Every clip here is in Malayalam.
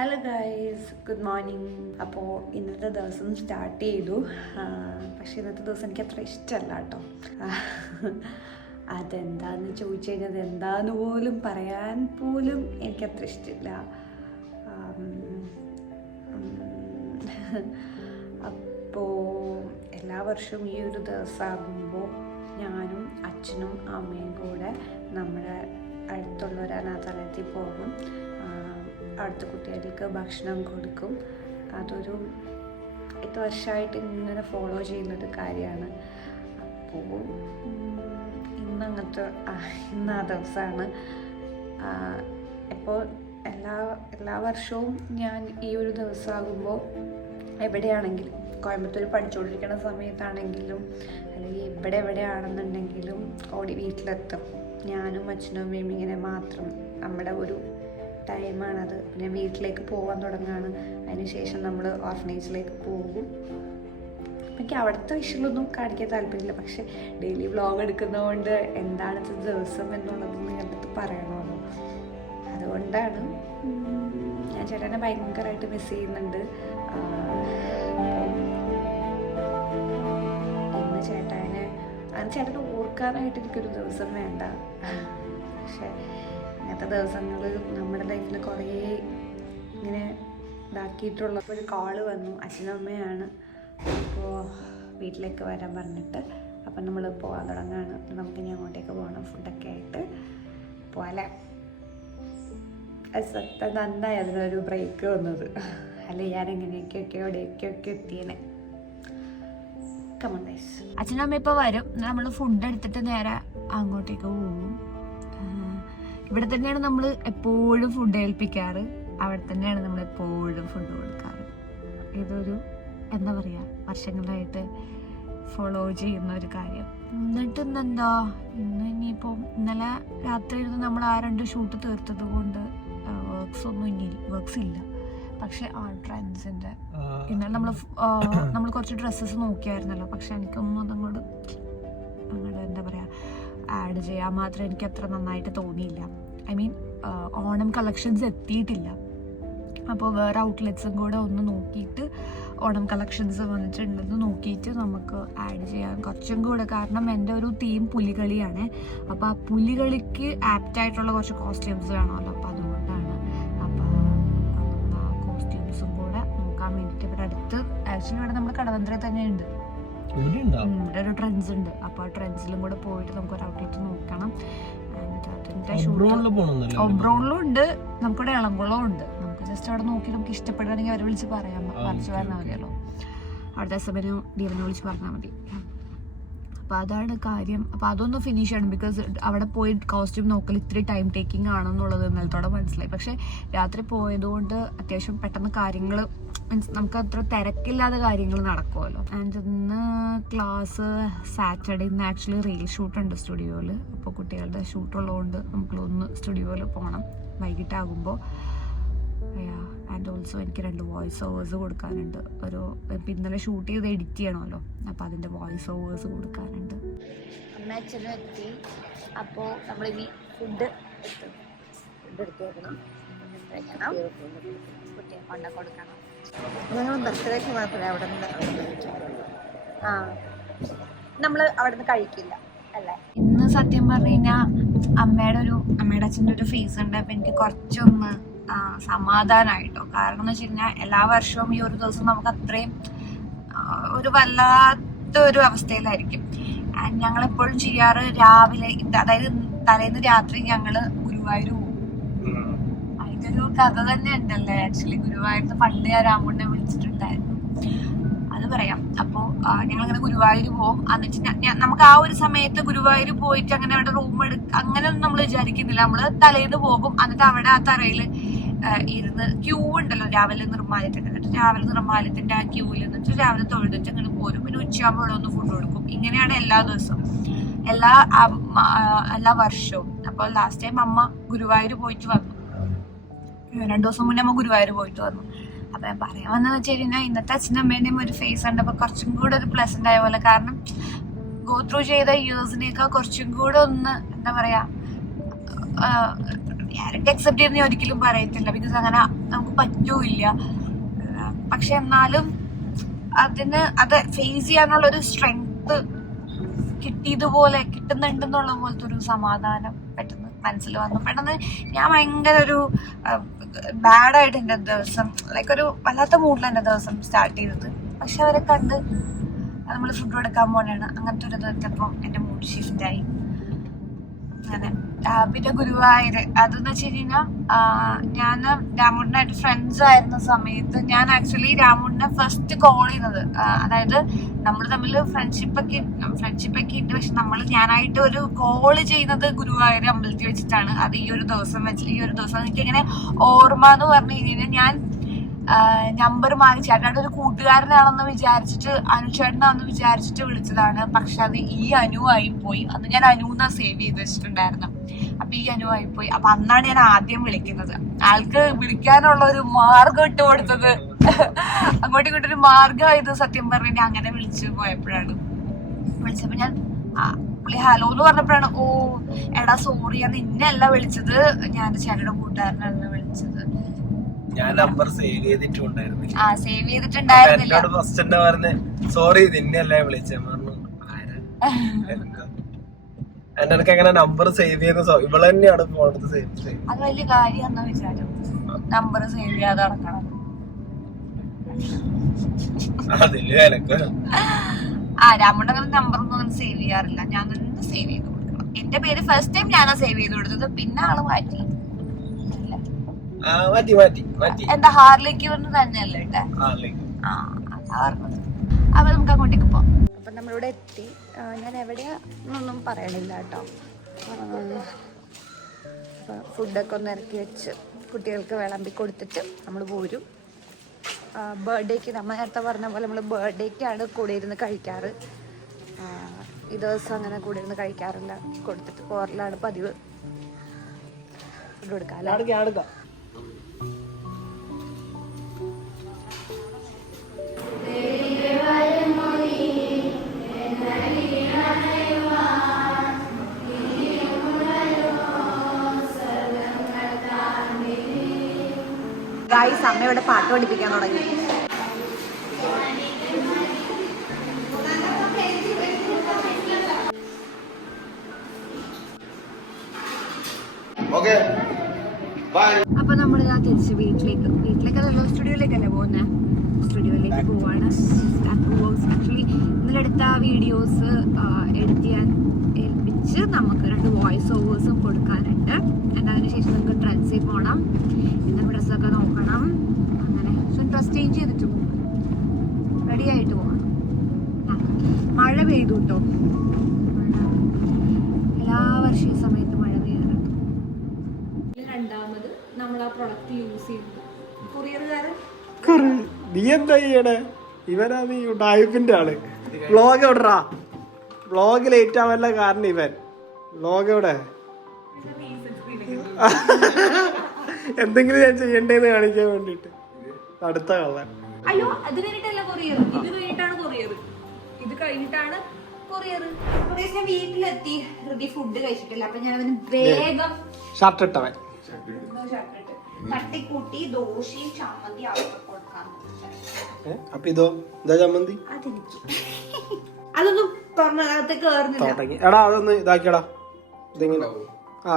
Hello guys, good morning. അപ്പോൾ ഇന്നത്തെ ദിവസം സ്റ്റാർട്ട് ചെയ്തു. പക്ഷേ ഇന്നത്തെ ദിവസം എനിക്ക് അത്ര ഇഷ്ടമല്ല കേട്ടോ. അതെന്താന്ന് ചോദിച്ചു കഴിഞ്ഞാൽ അതെന്താന്ന് പോലും പറയാൻ പോലും എനിക്കത്ര ഇഷ്ടമില്ല. അപ്പോൾ എല്ലാ വർഷവും ഈ ഒരു ദിവസമാകുമ്പോൾ ഞാനും അച്ഛനും അമ്മയും കൂടെ നമ്മുടെ അടുത്തുള്ള ഒരു അനാഥാലയത്തിൽ പോകും. അടുത്ത കുട്ടികൾക്ക് ഭക്ഷണം കൊടുക്കും. അതൊരു 8 വർഷമായിട്ട് ഇങ്ങനെ ഫോളോ ചെയ്യുന്നൊരു കാര്യമാണ്. അപ്പോൾ ഇന്ന് ആ ദിവസമാണ്. ഇപ്പോൾ എല്ലാ വർഷവും ഞാൻ ഈ ഒരു ദിവസമാകുമ്പോൾ എവിടെയാണെങ്കിലും, കോയമ്പത്തൂർ പഠിച്ചുകൊണ്ടിരിക്കുന്ന സമയത്താണെങ്കിലും അല്ലെങ്കിൽ എവിടെയാണെന്നുണ്ടെങ്കിലും ഓടി വീട്ടിലെത്തും. ഞാനും അച്ഛനും അമ്മയും ഇങ്ങനെ മാത്രം. നമ്മുടെ ഒരു ടൈമാണത്. പിന്നെ വീട്ടിലേക്ക് പോകാൻ തുടങ്ങുകയാണ്. അതിനുശേഷം നമ്മൾ ഓർഫനേജിലേക്ക് പോകും. എനിക്ക് അവിടുത്തെ വിഷയമൊന്നും കാണിക്കാൻ താല്പര്യമില്ല. പക്ഷേ ഡെയിലി വ്ളോഗ് എടുക്കുന്നതുകൊണ്ട് എന്താണത്തെ ദിവസം എന്നുള്ളത് നിങ്ങളുടെ പറയണമല്ലോ. അതുകൊണ്ടാണ് ഞാൻ ചേട്ടനെ ഭയങ്കരമായിട്ട് മിസ് ചെയ്യുന്നുണ്ട്. ഇന്ന് ചേട്ടനെ ഓർക്കാനായിട്ട് എനിക്കൊരു ദിവസം വേണ്ട. പക്ഷേ ഇങ്ങനത്തെ ദിവസങ്ങൾ നമ്മുടെ ലൈഫിൽ കുറേ ഇങ്ങനെ ഇതാക്കിയിട്ടുള്ള ഒരു കോള് വന്നു. അച്ഛനമ്മയാണ്. അപ്പോൾ വീട്ടിലേക്ക് വരാൻ പറഞ്ഞിട്ട് അപ്പം നമ്മൾ പോകാൻ തുടങ്ങുകയാണ്. നമുക്കിനി അങ്ങോട്ടേക്ക് പോകണം. ഫുഡൊക്കെ ആയിട്ട് പോലെ സത്യം നന്നായി അതിനൊരു ബ്രേക്ക് വന്നത്. അല്ലെ ഞാൻ എങ്ങനെയൊക്കെ എവിടെയൊക്കെ എത്തിയേനെ. അച്ഛനും അമ്മ ഇപ്പോൾ വരും. നമ്മൾ ഫുഡ് എടുത്തിട്ട് നേരെ അങ്ങോട്ടേക്ക് പോകും. ഇവിടെ തന്നെയാണ് നമ്മൾ എപ്പോഴും ഫുഡ് ഏൽപ്പിക്കാറ്. അവിടെ തന്നെയാണ് നമ്മൾ എപ്പോഴും ഫുഡ് കൊടുക്കാറ്. ഇതൊരു എന്താ പറയുക, വർഷങ്ങളായിട്ട് ഫോളോ ചെയ്യുന്ന ഒരു കാര്യം. എന്നിട്ട് ഇന്നെന്താ, ഇനിയിപ്പോൾ ഇന്നലെ രാത്രി ഇരുന്ന് നമ്മൾ 2 ഷൂട്ട് തീർത്തത് കൊണ്ട് വർക്ക്സ് ഇല്ല. പക്ഷെ ട്രെൻഡ്സിൻ്റെ ഇന്നലെ നമ്മൾ കുറച്ച് ഡ്രസ്സസ് നോക്കിയായിരുന്നല്ലോ. പക്ഷെ എനിക്കൊന്നും അതങ്ങോട്ട് എന്താ പറയുക, ആഡ് ചെയ്യാൻ മാത്രം എനിക്ക് അത്ര നന്നായിട്ട് തോന്നിയില്ല. ഐ മീൻ ഓണം കളക്ഷൻസ് എത്തിയിട്ടില്ല. അപ്പോൾ വേറെ ഔട്ട്ലെറ്റ്സും കൂടെ ഒന്ന് നോക്കിയിട്ട് ഓണം കളക്ഷൻസ് വന്നിട്ടുണ്ടെന്ന് നോക്കിയിട്ട് നമുക്ക് ആഡ് ചെയ്യാൻ കുറച്ചും കൂടെ. കാരണം എൻ്റെ ഒരു തീം പുലികളിയാണ്. അപ്പോൾ ആ പുലികളിക്ക് ആപ്റ്റായിട്ടുള്ള കുറച്ച് കോസ്റ്റ്യൂംസ് വേണമല്ലോ. അപ്പോൾ അതുകൊണ്ടാണ്. അപ്പോൾ ആ കോസ്റ്റ്യൂംസും കൂടെ നോക്കാൻ വേണ്ടിയിട്ട് ഇവിടെ അടുത്ത്, ആക്ച്വലി ഇവിടെ നമ്മുടെ കടവന്ത്രയിൽ തന്നെ ഉണ്ട്. ഇവിടെ ഒരു ട്രെൻഡ്സ് ഉണ്ട്. അപ്പോൾ ആ ട്രെൻഡ്സിലും കൂടെ പോയിട്ട് നമുക്ക് ഒരു ഔട്ട്ലെറ്റ് നോക്കണം. അതിൻ്റെ ഒബ്രോണിലും ഉണ്ട്, നമുക്കിവിടെ ഇളംകുളവും ഉണ്ട്. നമുക്ക് ജസ്റ്റ് അവിടെ നോക്കി നമുക്ക് ഇഷ്ടപ്പെടുകയാണെങ്കിൽ അവരെ വിളിച്ച് പറഞ്ഞാൽ മതിയല്ലോ. അവിടുത്തെ എസ്എമ്മിനോ ഡീവനോ വിളിച്ച് പറഞ്ഞാൽ മതി. അപ്പോൾ അതാണ് കാര്യം. അപ്പോൾ അതൊന്ന് ഫിനിഷ് ചെയ്യണം. ബിക്കോസ് അവിടെ പോയി കോസ്റ്റ്യൂം നോക്കൽ ഇത്തിരി ടൈം ടേക്കിംഗ് ആണെന്നുള്ളത് ഇന്നലത്തോടെ മനസ്സിലായി. പക്ഷേ രാത്രി പോയതുകൊണ്ട് അത്യാവശ്യം പെട്ടെന്ന് കാര്യങ്ങൾ, മീൻസ് നമുക്ക് അത്ര തിരക്കില്ലാതെ കാര്യങ്ങൾ നടക്കുമല്ലോ. ആൻഡ് ഇന്ന് ക്ലാസ് സാറ്റർഡേ. ഇന്ന് ആക്ച്വലി റീൽ ഷൂട്ടുണ്ട് സ്റ്റുഡിയോയിൽ. അപ്പോൾ കുട്ടികളുടെ ഷൂട്ടുള്ളതുകൊണ്ട് നമുക്കൊന്ന് സ്റ്റുഡിയോയിൽ പോകണം വൈകിട്ടാകുമ്പോൾ. ആൻഡ് ഓൾസോ എനിക്ക് 2 വോയിസ് ഓവേഴ്സ് കൊടുക്കാനുണ്ട്. ഇപ്പം ഇന്നലെ ഷൂട്ട് ചെയ്ത് എഡിറ്റ് ചെയ്യണമല്ലോ. അപ്പോൾ അതിൻ്റെ വോയിസ് ഓവേഴ്സ് കൊടുക്കാനുണ്ട്. അമ്മ അച്ഛനും എത്തി. അപ്പോൾ നമ്മളിനി ഫുഡ് എടുത്ത് വെക്കണം. കുട്ടിയെ കൊണ്ട കൊടുക്കണം. ഞങ്ങൾ ബർത്ത്ഡേക്ക് മാത്രമേ അവിടെ നിന്ന് നമ്മൾ അവിടെ നിന്ന് കഴിക്കില്ല അല്ലേ. ഇന്ന് സത്യം പറഞ്ഞു കഴിഞ്ഞാൽ അമ്മയുടെ അച്ഛൻ്റെ ഒരു ഫേസ് ഉണ്ട്. അപ്പം എനിക്ക് കുറച്ചൊന്ന് സമാധാനമായിട്ടോ. കാരണം എന്ന് വെച്ച് കഴിഞ്ഞാൽ എല്ലാ വർഷവും ഈ ഒരു ദിവസം നമുക്ക് അത്രയും ഒരു വല്ലാത്തൊരു അവസ്ഥയിലായിരിക്കും. ആൻഡ് ഞങ്ങളെപ്പോഴും ചെയ്യാറ് രാവിലെ, അതായത് തലേന്ന് രാത്രി ഞങ്ങൾ ഗുരുവായൂർ പോകും. അതിൻ്റെ ഒരു കഥ തന്നെ ഉണ്ടല്ലേ. ആക്ച്വലി ഗുരുവായൂരിൽ പണ്ട് ഞാൻ രാമുണ്ണെ വിളിച്ചിട്ടുണ്ടായിരുന്നു, അത് പറയാം. അപ്പോൾ ഞങ്ങളിങ്ങനെ ഗുരുവായൂർ പോകും. എന്നിട്ട് നമുക്ക് ആ ഒരു സമയത്ത് ഗുരുവായൂർ പോയിട്ട് അങ്ങനെ അവിടെ റൂം അങ്ങനെയൊന്നും നമ്മൾ വിചാരിക്കുന്നില്ല. നമ്മൾ തലേന്ന് പോകും. എന്നിട്ട് അവിടെ ആ തറയിൽ ഇരുന്ന് ക്യൂ ഉണ്ടല്ലോ രാവിലെ നിർമ്മാല്യത്തിൻ്റെ. എന്നിട്ട് രാവിലെ നിർമ്മാല്യത്തിൻ്റെ ആ ക്യൂവിൽ നിന്നിട്ട് രാവിലെ തൊഴുതിട്ട് അങ്ങനെ പോരും. പിന്നെ ഉച്ചയാകുമ്പോൾ ഇവിടെ ഒന്ന് ഫുഡ് കൊടുക്കും. ഇങ്ങനെയാണ് എല്ലാ ദിവസവും, എല്ലാ വർഷവും. അപ്പോൾ ലാസ്റ്റ് ടൈം അമ്മ ഗുരുവായൂർ പോയിട്ട് വന്നു. 2 ദിവസം മുന്നേ അമ്മ ഗുരുവായൂർ പോയിട്ട് വന്നു. അപ്പം ഞാൻ പറയാൻ വന്നതെന്ന് വെച്ച് കഴിഞ്ഞാൽ ഇന്നത്തെ അച്ഛനും അമ്മേൻ്റെയും ഒരു ഫേസ് ഉണ്ട്. അപ്പോൾ കുറച്ചും കൂടെ ഒരു പ്ലസൻ്റ് ആയ പോലെ. കാരണം ഗോ ത്രൂ ചെയ്ത ഇയേഴ്സിനേക്കാൾ കുറച്ചും കൂടെ ഒന്ന് എന്താ പറയുക, ക്യാരറ്റ് അക്സെപ്റ്റ് ചെയ്യുന്ന ഒരിക്കലും പറയത്തില്ല, ബിക്കോസ് അങ്ങനെ നമുക്ക് പറ്റൂല്ല. പക്ഷെ എന്നാലും അത് ഫേസ് ചെയ്യാനുള്ള ഒരു സ്ട്രെങ്ത് കിട്ടിയതുപോലെ കിട്ടുന്നുണ്ടെന്നുള്ള പോലത്തെ ഒരു സമാധാനം പെട്ടെന്ന് മനസ്സിൽ വന്നു. പെട്ടെന്ന് ഞാൻ ഭയങ്കര ഒരു ബാഡായിട്ട് എൻ്റെ ദിവസം ലൈക്ക് ഒരു വല്ലാത്ത മൂഡിൽ എൻ്റെ ദിവസം സ്റ്റാർട്ട് ചെയ്തത്. പക്ഷെ അവരെ കണ്ട് നമ്മൾ ഫുഡ് കൊടുക്കാൻ പോലെയാണ് അങ്ങനത്തെ ഒരു ദിവസത്തപ്പം എൻ്റെ മൂഡ് ഷിഫ്റ്റായി. അങ്ങനെ പിന്നെ ഗുരുവായൂർ അതെന്ന് വെച്ച് കഴിഞ്ഞാൽ ഞാൻ രാമുണ്ണായിട്ട് ഫ്രണ്ട്സ് ആയിരുന്ന സമയത്ത് ഞാൻ ആക്ച്വലി രാമുണ്ണെ ഫസ്റ്റ് കോൾ ചെയ്യുന്നത്, അതായത് നമ്മൾ തമ്മിൽ ഫ്രണ്ട്ഷിപ്പൊക്കെ ഉണ്ട്, പക്ഷെ ഞാനായിട്ട് ഒരു കോള് ചെയ്യുന്നത് ഗുരുവായൂർ അമ്പലത്തിൽ വെച്ചിട്ടാണ്. അത് ഈ ഒരു ദിവസം എനിക്കിങ്ങനെ ഓർമ്മ എന്ന് പറഞ്ഞു കഴിഞ്ഞാൽ ഞാൻ നമ്പർ മാറി ചേട്ടനായിട്ട് ഒരു കൂട്ടുകാരനാണെന്ന് വിചാരിച്ചിട്ട് അനുചേട്ടനാണെന്ന് വിചാരിച്ചിട്ട് വിളിച്ചതാണ്. പക്ഷെ അത് ഈ അനു ആയിപ്പോയി. അന്ന് ഞാൻ അനുന്നാ സേവ് ചെയ്ത് വെച്ചിട്ടുണ്ടായിരുന്നു. അപ്പൊ ഈ അനു ആയിപ്പോയി. അപ്പൊ അന്നാണ് ഞാൻ ആദ്യം വിളിക്കുന്നത്. ആൾക്ക് വിളിക്കാനുള്ള ഒരു മാർഗം ഇട്ട് കൊടുത്തത് അങ്ങോട്ടും ഇങ്ങോട്ടൊരു മാർഗമായത് സത്യം പറഞ്ഞിട്ട് അങ്ങനെ വിളിച്ചു പോയപ്പോഴാണ്. വിളിച്ചപ്പോ ഞാൻ പുള്ളി ഹലോ എന്ന് പറഞ്ഞപ്പോഴാണ് ഓ എടാ സോറി ഞാൻ നിന്നെയല്ല വിളിച്ചത്, ഞാൻ ചേട്ടയുടെ കൂട്ടുകാരനാണ് വിളിച്ചത്. ഞാൻ നമ്പർ സേവ് ചെയ്തിട്ടുണ്ടായിരുന്നു. സേവ് ചെയ്തിട്ടുണ്ടായിരുന്നില്ല. ഫസ്റ്റ് തന്നെ പറഞ്ഞ് സോറി നിന്നെയല്ലേ വിളിച്ചേ പറഞ്ഞു. എനിക്ക് അങ്ങനെ നമ്പർ സേവ് ചെയ്യുന്ന ഇവള് തന്നെയാണ് ഫോണെടുത്ത് സേവ്. അത് വലിയ കാര്യമെന്ന വിചാരം നമ്പർ സേവ് ചെയ്യാതെ നടക്കണം. അതില് എനക്ക് രാമുണ്ട് അങ്ങനെ നമ്പർ ഒന്നും അങ്ങനെ സേവ് ചെയ്യാറില്ല. ഞാൻ തന്നെ സേവ് ചെയ്ത് കൊടുക്കണം. എന്റെ പേര് ഫസ്റ്റ് ടൈം ഞാനാ സേവ് ചെയ്ത് കൊടുത്തത്, പിന്നെ ആള് മാറ്റി. എന്താ ഹാർലേക്ക് വന്ന് തന്നെയല്ലേ ഇട്ടെ. അപ്പൊ നമുക്ക് അങ്ങോട്ടേക്ക് പോവാം. അപ്പൊ നമ്മളിവിടെ എത്തി. ഞാൻ എവിടെയാന്നൊന്നും പറയണില്ല കേട്ടോ. അപ്പൊ ഫുഡൊക്കെ ഒന്ന് ഇറക്കി വെച്ച് കുട്ടികൾക്ക് വിളമ്പി കൊടുത്തിട്ട് നമ്മൾ പോരും. ബർത്ത്ഡേക്ക് നമ്മൾ നേരത്തെ പറഞ്ഞ പോലെ നമ്മൾ ബർത്ത്ഡേക്കാണ് കൂടെ ഇരുന്ന് കഴിക്കാറ്. ഈ ദിവസം അങ്ങനെ കൂടെ ഇരുന്ന് കഴിക്കാറില്ല, കൊടുത്തിട്ട് പോറലാണ് പതിവ്. ഫുഡ് കൊടുക്കാം. ഗായ്സ് അമ്മ ഇവിടെ പാട്ട് പഠിപ്പിക്കാൻ തുടങ്ങി. അപ്പൊ നമ്മൾ തിരിച്ച് വീട്ടിലേക്കല്ലോ സ്റ്റുഡിയോയിലേക്കല്ലേ പോകുന്നത്. സ്റ്റുഡിയോയിലേക്ക് പോവാണ്. ആക്ച്വലി ഇന്നലെടുത്ത വീഡിയോസ് എഡിറ്റ് ചെയ്യാൻ ഏൽപ്പിച്ച് നമുക്ക് 2 വോയിസ് ഓവേഴ്സും കൊടുക്കാനുണ്ട്. and അതിനുശേഷം നമുക്ക് ഡ്രസ്സിൽ പോകണം, ഇന്ന് ഡ്രസ്സൊക്കെ നോക്കണം. അങ്ങനെ ഡ്രസ് ചേഞ്ച് ചെയ്തിട്ട് പോകും, റെഡി ആയിട്ട് പോകണം. മഴ പെയ്തു കേട്ടോ. എല്ലാ വർഷവും ഈ സമയത്ത് മഴ പെയ്യാറുണ്ട്. രണ്ടാമത് നമ്മൾ ആ പ്രൊഡക്റ്റ് യൂസ് ചെയ്യുന്നത് കൊറിയറുകാരൻ നീ എന്താ ചെയ്യണേ? ഇവനാ നീ ടൈപ്പിന്റെ ആള്. വ്ളോഗ് എവിടെടാ? വ്ളോഗ് ലേറ്റ് ആവാനുള്ള കാരണം ഇവൻ. വ്ളോഗ് എവിടെ? എന്തെങ്കിലും ഞാൻ ചെയ്യണ്ടേന്ന് കാണിക്കാൻ വേണ്ടിട്ട് അടുത്ത കള്ളൻ. അയ്യോ അത് കഴിഞ്ഞിട്ടല്ല കൊറിയർ, ഇത് കഴിഞ്ഞിട്ടാണ് കൊറിയർ. ഞാൻ വീട്ടിലെത്തി. ഹൃദയ ഫുഡ് കഴിച്ചിട്ടില്ല. അപ്പൊ ഞാൻ അവന് വേഗം ഷർട്ട് ഇട്ടവൻ തട്ടിക്കൂട്ടി ദോശയും ചമ്മന്തി അവർക്ക് കൊടുക്കാൻ. അപ്പൊ ഇതോ എന്താ ചമ്മന്തി? അതെനിക്ക് അതൊന്നും പറഞ്ഞകത്ത് കേറുന്നില്ല. എടാ അതൊന്ന് ഇതാക്കിയടാ. ഇതെങ്ങനെ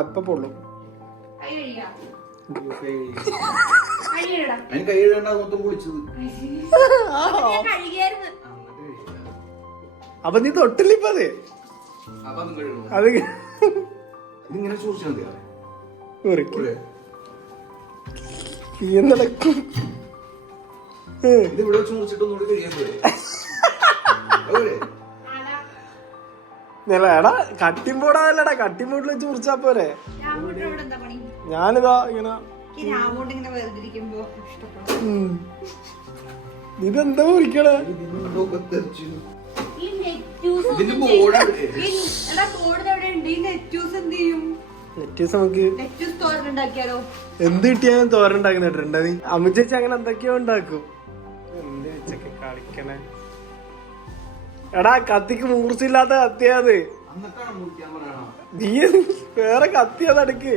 ഇപ്പൊ പൊള്ളു. അപ്പൊ നീ തൊട്ടില്ല ഇപ്പൊ അത് നടക്കും. എടാ കട്ടിമ്പോടാല്ലടാ, കട്ടിമ്പോട്ടിൽ വെച്ച് മുറിച്ചാ പോരെ. ഞാനിതാ ഇങ്ങനെ ഇതെന്താ മുറിക്കണേ? നമുക്ക് എന്ത് കിട്ടിയാലും തോരൻ ഉണ്ടാക്കുന്നുണ്ട്. അമ്മ ചേച്ചി അങ്ങനെ എന്തൊക്കെയോ ഉണ്ടാക്കും. എന്ത് വെച്ചൊക്കെ കളിക്കണേ. എടാ കത്തിക്ക് മൂർച്ചയില്ലാത്ത കത്തിയാത്. നീ വേറെ കത്തിയാ നടക്ക്.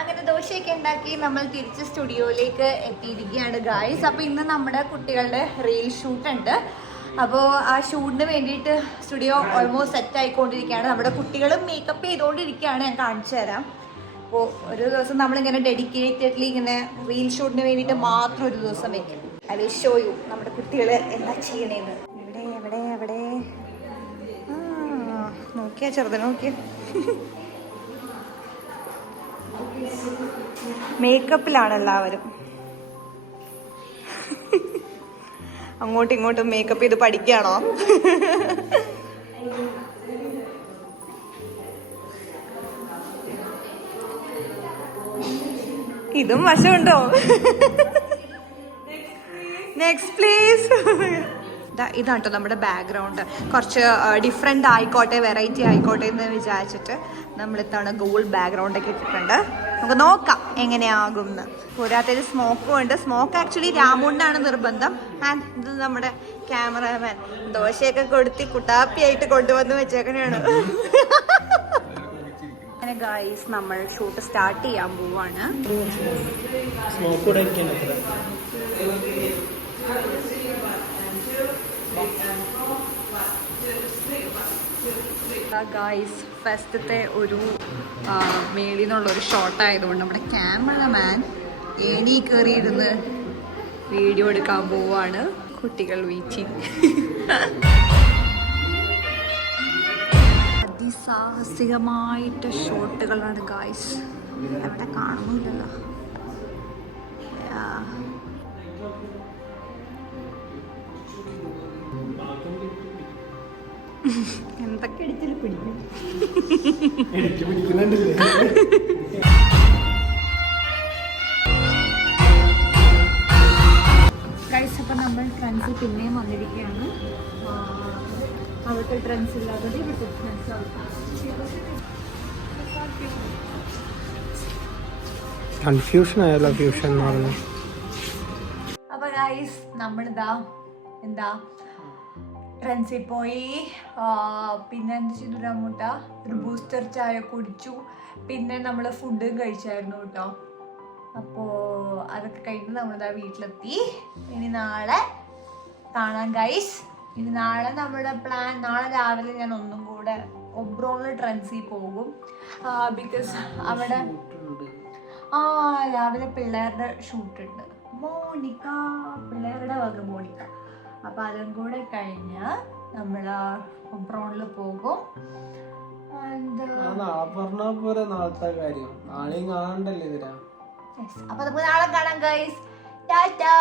അങ്ങനെ ദോശയൊക്കെ ഉണ്ടാക്കി നമ്മൾ തിരിച്ച് സ്റ്റുഡിയോയിലേക്ക് എത്തിയിരിക്കുകയാണ് ഗായ്സ്. അപ്പൊ ഇന്ന് നമ്മുടെ കുട്ടികളുടെ റീൽ ഷൂട്ട് ഉണ്ട്. അപ്പോൾ ആ ഷൂട്ടിന് വേണ്ടിയിട്ട് സ്റ്റുഡിയോ ഓൾമോസ്റ്റ് സെറ്റ് ആയിക്കൊണ്ടിരിക്കുകയാണ്. നമ്മുടെ കുട്ടികളും മേക്കപ്പ് ചെയ്തുകൊണ്ടിരിക്കുകയാണ്. ഞാൻ കാണിച്ചു തരാം. അപ്പോൾ ഒരു ദിവസം നമ്മളിങ്ങനെ ഡെഡിക്കേറ്റഡ്ലി ഇങ്ങനെ റീൽ ഷൂട്ടിന് വേണ്ടിയിട്ട് മാത്രം ഒരു ദിവസം വെക്കും. ഐ വിൽ ഷോ യു നമ്മുടെ കുട്ടികൾ എന്താ ചെയ്യണേന്ന്. എവിടെ എവിടെ എവിടെ നോക്കിയാ ചെറുത് നോക്കിയ മേക്കപ്പിലാണ് എല്ലാവരും. അങ്ങോട്ടും ഇങ്ങോട്ടും മേക്കപ്പ് ചെയ്ത് പഠിക്കുകയാണോ? ഇതും വശമുണ്ടോ? Next please. ഇതാണ് കേട്ടോ നമ്മുടെ ബാക്ക്ഗ്രൗണ്ട്. കുറച്ച് ഡിഫറെൻ്റ് ആയിക്കോട്ടെ, വെറൈറ്റി ആയിക്കോട്ടെ എന്ന് വിചാരിച്ചിട്ട് നമ്മളിത്തവണ ഗോൾഡ് ബാക്ക്ഗ്രൗണ്ടൊക്കെ ഇട്ടിട്ടുണ്ട്. നമുക്ക് നോക്കാം എങ്ങനെയാകും എന്ന്. പോരാത്തൊരു സ്മോക്കും ഉണ്ട്. സ്മോക്ക് ആക്ച്വലി രാമുണ്ടാണ് നിർബന്ധം. ആൻഡ് ഇത് നമ്മുടെ ക്യാമറാമാൻ ദോശയൊക്കെ കൊടുത്തി കുട്ടാപ്പിയായിട്ട് കൊണ്ടുവന്ന് വെച്ചേക്കണെയാണ്. അങ്ങനെ ഗായ്സ് നമ്മൾ ഷൂട്ട് സ്റ്റാർട്ട് ചെയ്യാൻ പോവാണ്. ഗായ്സ് ഫസ്റ്റത്തെ ഒരു മേളിൽ നിന്നുള്ളൊരു ഷോട്ട് ആയതുകൊണ്ട് നമ്മുടെ ക്യാമറമാൻ ഏണി കയറിയിരുന്ന് വീഡിയോ എടുക്കാൻ പോവാണ്. കുട്ടികൾ വീച്ചിങ്. അതിസാഹസികമായിട്ട് ഷോട്ടുകളാണ് ഗായ്സ്. എവിടെ കാണുന്നില്ലല്ലോ. എന്തൊക്കെ അടിച്ചാലും പിടിക്കും. ഗൈസ് അപ്പം നമ്മൾ ട്രെൻഡ്സ് പിന്നെയും വന്നിരിക്കുകയാണ്. അവിടുത്തെ ട്രെൻഡ്സ് ഇല്ലാത്തത് ഇവിടുത്തെ ട്രെൻഡ്സ്. കൺഫ്യൂഷൻ ആയല്ലോ ഫ്യൂഷൻ എന്ന് പറഞ്ഞു. അപ്പൊ ഗൈസ് നമ്മളിതാ എന്താ ട്രെൻഡ്സിൽ പോയി. പിന്നെ എന്താ ചെയ്തു രാമൂട്ട, ഒരു ബൂസ്റ്റർ ചായ കുടിച്ചു. പിന്നെ നമ്മൾ ഫുഡും കഴിച്ചായിരുന്നു കേട്ടോ. അപ്പോൾ അതൊക്കെ കഴിഞ്ഞ് നമ്മളിതാ വീട്ടിലെത്തി. ഇനി നാളെ കാണാം ഗൈസ്. ഇനി നാളെ നമ്മുടെ പ്ലാൻ, നാളെ രാവിലെ ഞാൻ ഒന്നും കൂടെ ഒബ്രോണിൽ ട്രെൻഡ്സിൽ പോകും. ബിക്കോസ് അവിടെ രാവിലെ പിള്ളേരുടെ ഷൂട്ടുണ്ട്. മോണിക്ക, പിള്ളേരുടെ വക മോണിക്ക. അപ്പം അതും കൂടെ കഴിഞ്ഞ് നമ്മൾ ഒബ്രോണിൽ പോകും. നാളെ കാണണ്ടല്ലേ ഇതിനാ. അപ്പൊ നമുക്ക് നാളെ കാണാം ഗൈസ്. ടാറ്റാ.